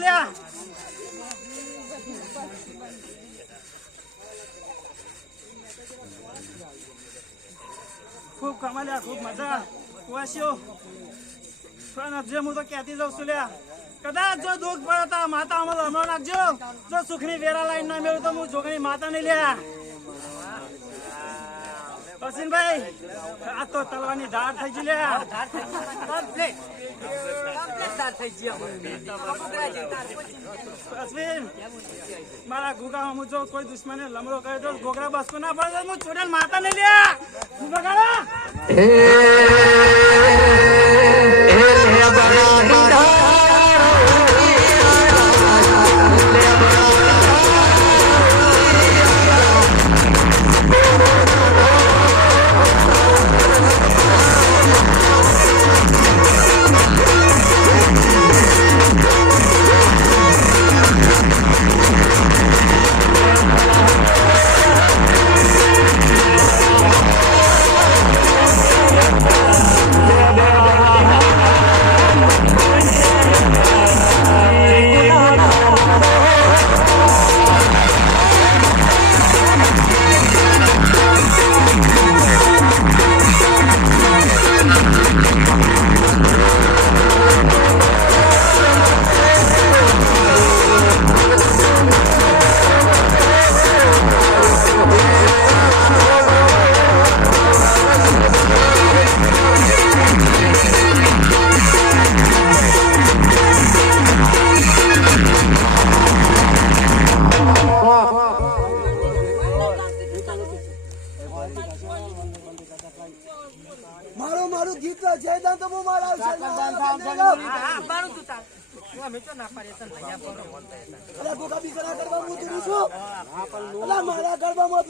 છું લ્યા ખૂબ કમાલ્યા ખૂબ મજા વાસ્યો હું તો કહેતી જાઉં છું લ્યા કદાચ જો દુઃખ પડે તો માતા અમલ હમણાં નાખજો જો સુખની વેરા લાઈન ના મેળવું તો હું જોગણી માતા નહીં લ્યા અશ્વિનભાઈ આ તો તલવાની ધાર થઈ ગઈ લ્યા અશ્વિન મારા ગુગામાં હું જો કોઈ દુશ્મને લમડો કરે તો ગોગરા બસકો ના પડે હું ચોડેલ માતા નહીં લ્યા મારું ગીત છે તો હું મારા મારા ગરબા મત